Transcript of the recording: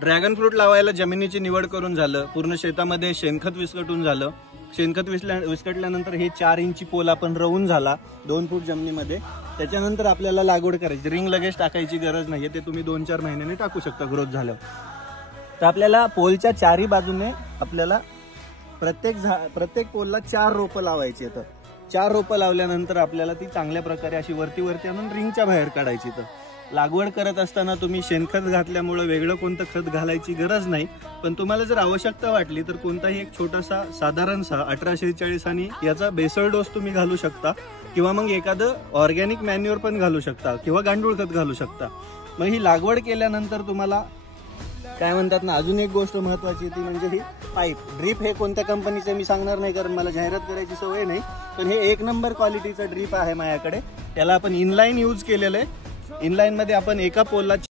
Dragon fruit लावायला जमिनीची निवड करून झालं, पूर्ण शेतामध्ये शेणखत विस्कटून झालं, शेणखत विस्कटल्यानंतर हे 4 इंची पोल आपण रवून झाला 2 फूट जमिनीमध्ये। त्याच्यानंतर आपल्याला लागवड करायची, रिंग लगेच टाकायची गरज नाहीये, ते तुम्ही 2-4 महिन्यांनी टाकू शकता ग्रोथ झाल्यावर। तर आपल्याला पोलच्या 4ही बाजूने आपल्याला प्रत्येक पोलला 4 रोपं लावायची आहेत। 4 रोपं लावल्यानंतर आपल्याला ती चांगल्या प्रकारे अशी वरती आणून रिंगच्या बाहेर काढायची। तर लागवड करत असताना तुम्ही शेणखत घातल्यामुळे वेगळं कोणतं खत घालायची गरज नाही, पण तुम्हाला जर आवश्यकता वाटली तर कोणताही एक छोटासा साधारणसा 1846 आणि याचा बेसल डोस तुम्ही घालू शकता, किंवा मग एखादं ऑर्गॅनिक मॅन्युअर पण घालू शकता, किंवा गांडूळ खत घालू शकता। मग ही लागवड केल्यानंतर तुम्हाला काय म्हणतात ना, अजून एक गोष्ट महत्वाची ती म्हणजे ही पाईप ड्रीप। हे कोणत्या कंपनीचे मी सांगणार नाही कारण मला जाहिरात करायची सवय नाही, पण हे 1 नंबर क्वालिटीचा ड्रीप आहे माझ्याकडे। त्याला आपण इनलाईन यूज केलेलं आहे। इनलाईन मध्ये आपण एका पोलला